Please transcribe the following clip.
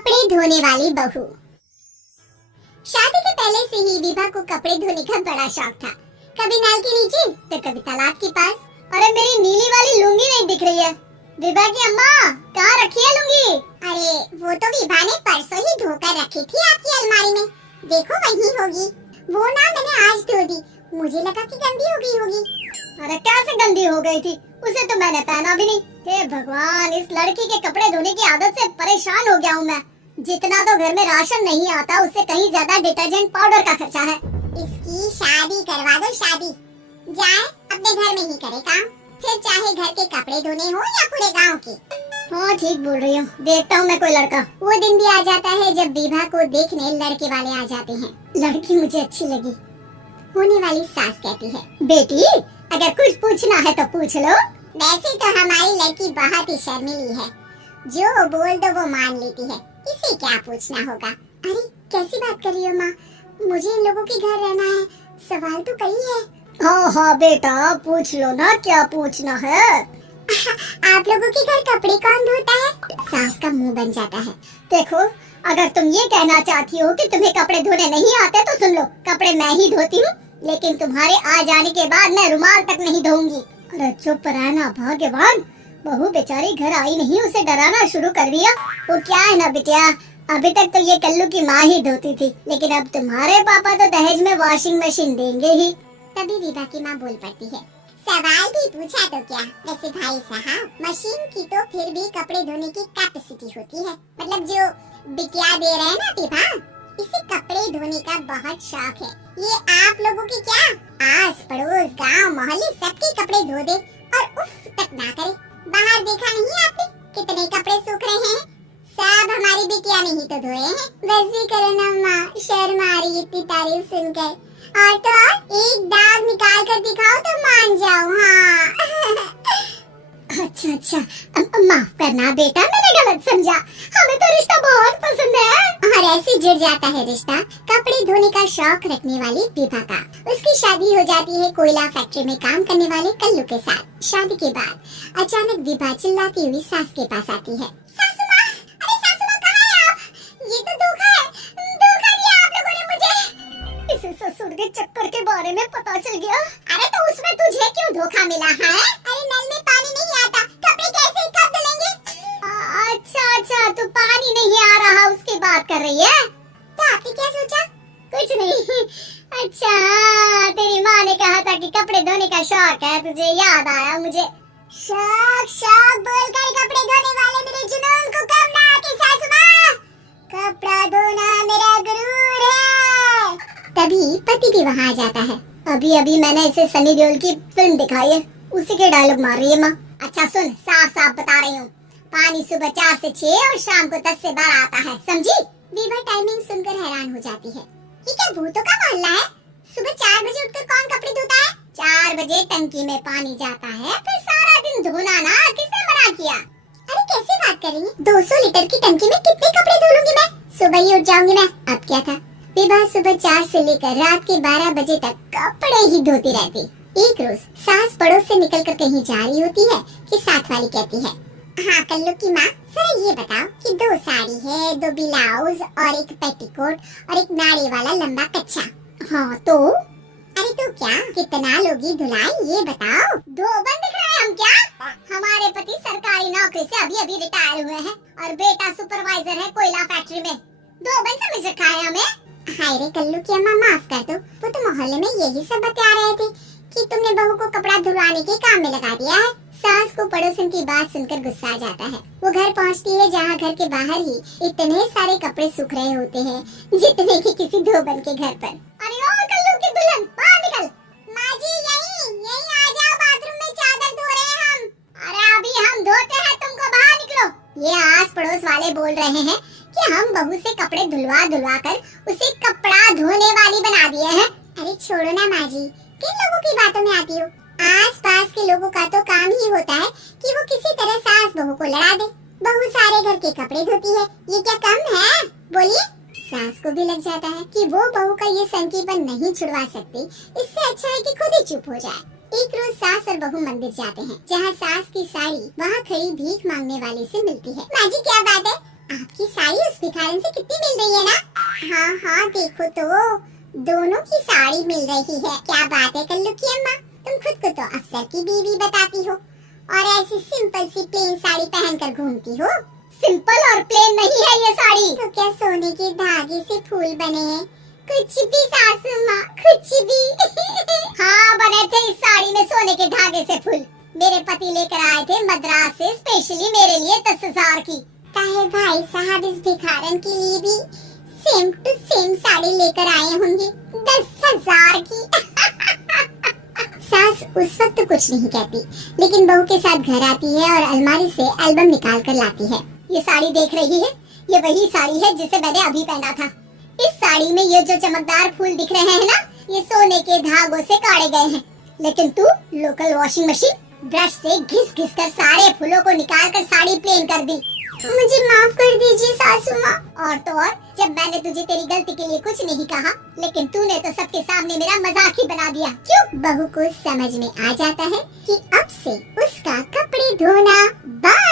कपड़े धोने वाली बहू। शादी के पहले से ही विभा को कपड़े धोने का बड़ा शौक था। कभी नल के नीचे तो कभी तालाब के पास। अरे मेरी नीली वाली लुंगी नहीं दिख रही है। विभा की अम्मा कहाँ रखी है लुंगी? अरे वो तो विभा ने परसों ही धोकर रखी थी आपकी अलमारी में। देखो वही होगी। वो ना मैंने आज धो दी, मुझे लगा कि गंदी हो गई होगी। अरे कैसे गंदी हो गई थी? उसे तो मैंने पहना भी नहीं। हे भगवान, इस लड़की के कपड़े धोने की आदत से परेशान हो गया हूँ मैं। जितना तो घर में राशन नहीं आता उससे कहीं ज्यादा डिटर्जेंट पाउडर का खर्चा है। इसकी शादी करवा दो, शादी। जाए अपने घर में ही करे काम, फिर चाहे घर के कपड़े धोने हो या पूरे गांव के। हाँ ठीक बोल रही हूँ। देखता हूँ मैं कोई लड़का। वो दिन भी आ जाता है जब विभा को देखने लड़के वाले आ जाते हैं। लड़की मुझे अच्छी लगी। होने वाली सास कहती है, बेटी अगर कुछ पूछना है तो पूछ लो। वैसे तो हमारी लड़की बहुत ही शर्मीली है, जो बोल दो वो मान लेती है, इसे क्या पूछना होगा। अरे कैसी बात कर रही हो माँ, मुझे इन लोगों के घर रहना है, सवाल तो कई है। हाँ हाँ बेटा पूछ लो ना, क्या पूछना है। आप लोगों के घर कपड़े कौन धोता है? सास का मुंह बन जाता है। देखो अगर तुम ये कहना चाहती हो कि तुम्हें कपड़े धोने नहीं आते तो सुन लो, कपड़े मैं ही धोती हूँ, लेकिन तुम्हारे आ जाने के बाद मैं रुमाल तक नहीं धोऊंगी। अरे चुप रहना भाग्यवान, बहू बेचारी घर आई नहीं, उसे डराना शुरू कर दिया। वो क्या है ना बिटिया, अभी तक तो ये कल्लू की माँ ही धोती थी, लेकिन अब तुम्हारे पापा तो दहेज में वॉशिंग मशीन देंगे ही। तभी विभा की माँ बोल पड़ती है, सवाल भी पूछा तो क्या। वैसे भाई साहब, मशीन की तो फिर भी कपड़े धोने की कैपेसिटी होती है। मतलब जो बिटिया दे रहे हैं ना विभा, इसे कपड़े धोने का बहुत शौक है। ये आप लोगों की क्या आस पड़ोस गांव मोहल्ले सबके कपड़े धो दे और उफ तक ना करे। बाहर देखा नहीं आपने कितने कपड़े सूख रहे हैं? सब हमारी बिटिया ने ही तो धोए हैं। बस भी करो ना माँ, शर्म आ रही इतनी तारीफ सुनकर। और तो और एक दाग निकाल कर दिखाओ तो मान जाओ। हाँ अच्छा माफ करना बेटा, मैंने गलत समझा। हमें तो रिश्ता बहुत पसंद है। और ऐसे जुड़ जाता है रिश्ता कपड़े धोने का शौक रखने वाली विभा का। उसकी शादी हो जाती है कोयला फैक्ट्री में काम करने वाले कल्लू के साथ। शादी के बाद अचानक विभा चिल्लाती हुई सास के पास आती है, सासू माँ, अरे सासू माँ कहाँ है आप? ये तो धोखा है, धोखा दिया आप लोगों ने मुझे। इसे ससुर के चक्कर के बारे में पता चल गया। अरे तो उसमें तुझे क्यों धोखा मिला है? अरे नल में पानी नहीं आता, कपड़े कैसे कब धुलेंगे? अच्छा तू पानी नहीं आ रहा उसकी बात कर रही है? तो आपने क्या सोचा? कुछ नहीं। अच्छा तेरी माँ ने कहा था कि कपड़े धोने का शौक है, तुझे याद आया मुझे। शौक बोलकर कपड़े धोने वाले मेरे जुनून को कम ना आके सासू माँ, कपड़ा धोना मेरा गुरूर है। तभी पति भी वहाँ आ जाता है। अभी मैंने इसे सनी देओल की फिल्म दिखाई है, उसी के डायलॉग मार रही है माँ। अच्छा सुन, साफ बता रही हूँ, पानी सुबह 4 से 6 और शाम को 10 से 12 आता है, समझी? विभा टाइमिंग सुनकर हैरान हो जाती है। ये क्या भूतों का मोहल्ला है? सुबह 4 बजे उठकर कौन कपड़े धोता है? 4 बजे टंकी में पानी जाता है, फिर सारा दिन धोना ना, किसने मना किया? अरे कैसे बात कर रही है? 200 लीटर की टंकी में कितने कपड़े धो लूंगी मैं? सुबह ही उठ जाऊंगी मैं। अब क्या था, विभा सुबह 4 से लेकर रात के 12 बजे तक कपड़े ही धोती रहती। एक रोज सास पड़ोस से निकलकर कहीं जा रही होती है कि साथ वाली कहती है, हाँ कल्लू की माँ, जरा ये बताओ कि 2 साड़ी है, 2 ब्लाउज और एक पेटीकोट और एक नाड़ी वाला लंबा कच्छा। हाँ तो? अरे तो क्या, कितना लोगी धुलाई ये बताओ। 2 बन दिख रहे हैं हम क्या? हमारे पति सरकारी नौकरी से अभी रिटायर हुए हैं और बेटा सुपरवाइजर है कोयला फैक्ट्री में। 2 बन समझ रखा है हमें। हाय रे कल्लू की अम्मा, माफ कर दो, वो तो मोहल्ले में यही सब बता रहे थे कि तुमने बहू को कपड़ा धुलवाने के काम में लगा दिया है। सास को पड़ोसन की बात सुनकर गुस्सा आ जाता है। वो घर पहुंचती है जहां घर के बाहर ही इतने सारे कपड़े सूख रहे होते हैं जितने कि किसी धोबन के घर पर। अरे ओ कल्लू की दुल्हन, बाहर निकल। माँ जी यहीं आ जाओ, बाथरूम में चादर धो रहे हैं हम। अरे अभी हम धोते हैं, तुमको बाहर निकलो। ये आस पड़ोस वाले बोल रहे हैं कि हम बहू से कपड़े धुलवा कर उसे कपड़ा धोने वाली बना दिए हैं। अरे छोड़ो ना माँ जी, किन लोगों की बातों में आती हो? आस पास के लोगों का तो काम ही होता है कि वो किसी तरह सास बहू को लड़ा दे। बहू सारे घर के कपड़े धोती है, ये क्या कम है? बोलिए। सास को भी लग जाता है कि वो बहू का ये संकीपन नहीं छुड़वा सकती, इससे अच्छा है कि खुद ही चुप हो जाए। एक रोज सास और बहू मंदिर जाते हैं, जहाँ सास की साड़ी वहाँ खड़ी भीख मांगने वाली से मिलती है। माँ जी क्या बात है, आपकी साड़ी उस भिखारन से कितनी मिल रही है ना? हाँ हाँ देखो तो दोनों की साड़ी मिल रही है। क्या बात है कल्लू की अम्मा, तुम खुद को तो अफसर की बीवी बताती हो और ऐसी सिंपल सी प्लेन साड़ी पहनकर घूमती हो। सिंपल और प्लेन नहीं है ये साड़ी। तो क्या सोने के धागे से फूल बने हैं? कुछ भी सासू माँ, कुछ भी। हाँ बने थे इस साड़ी में सोने के धागे से फूल। मेरे पति लेकर आए थे मद्रास से स्पेशली मेरे लिए 10,000 की। ताहे भाई साहब इस भिखारन के लिए भी सेम टू सेम साड़ी लेकर आए होंगे 10,000 की। सास उस वक्त तो कुछ नहीं कहती, लेकिन बहू के साथ घर आती है और अलमारी से एल्बम निकाल कर लाती है। ये साड़ी देख रही है, ये वही साड़ी है जिसे मैंने अभी पहना था। इस साड़ी में ये जो चमकदार फूल दिख रहे हैं ना, ये सोने के धागों से काढ़े गए हैं। लेकिन तू लोकल वॉशिंग मशीन ब्रश से घिस घिस कर सारे फूलों को निकाल कर साड़ी प्लेन कर दी। मुझे माफ कर दीजिए सासू माँ। और तो और जब मैंने तुझे तेरी गलती के लिए कुछ नहीं कहा, लेकिन तूने तो सबके सामने मेरा मजाक ही बना दिया। क्यों? बहू को समझ में आ जाता है कि अब से उसका कपड़े धोना बंद।